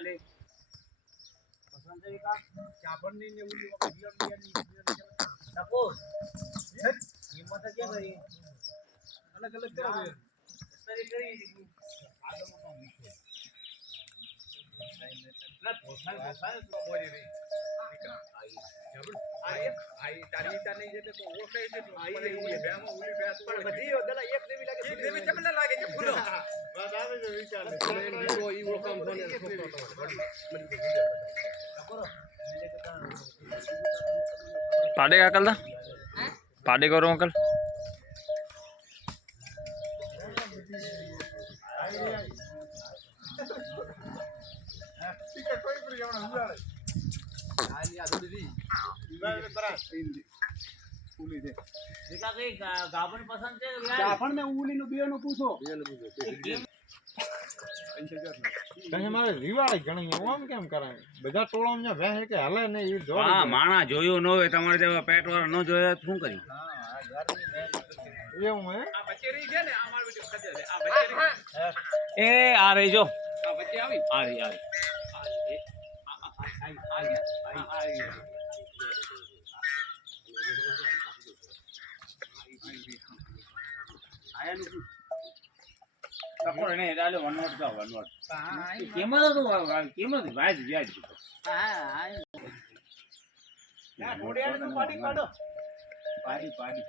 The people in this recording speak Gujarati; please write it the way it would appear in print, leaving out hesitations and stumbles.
અલે પસંદ છે કા ચાપણની ને ઉલી સપોઝ હિંમત કે કરી અલગ અલગ કરો સ્ટડી કરી આગળમાં કામ લીખે ના ભોસાય તો બોલી રહી આઈ તારી નહીં જેતે તો ઓળખાય છે તો આઈ બેમાં ઉલી બે પણ બધી ગલા એક જેવી લાગે એક જેવી તમને લાગે છે ભૂલો વાત આવે છે વિચાર ને તો ઈ ઓળખામ થને पाडे का अंकल था पाडे करो अंकल गाभण पसंद है ગાભણ ને ઉલી નું બે નું પૂછો કઈ મારે રીવાળી ઘણી આમ કેમ કરાય બધા ટોળામાં ને વેહે કે હાલે ને ઈ જોડે હા માણા જોયું ન હોય તમારે જેવા પેટ વાળા ન જોયા શું કર્યું એવું હે આ બચેરી છે ને આ માર વિડિયો ખજે છે આ બચેરી એ આ રહી જો આ બચે આવી આ રહી સપોર ને ડાલે વનવટ કા વનવટ કેમાં તો કેમાં વાજ વ્યાજ ના થોડી આને તો પાડી કાઢો પાડી પાડી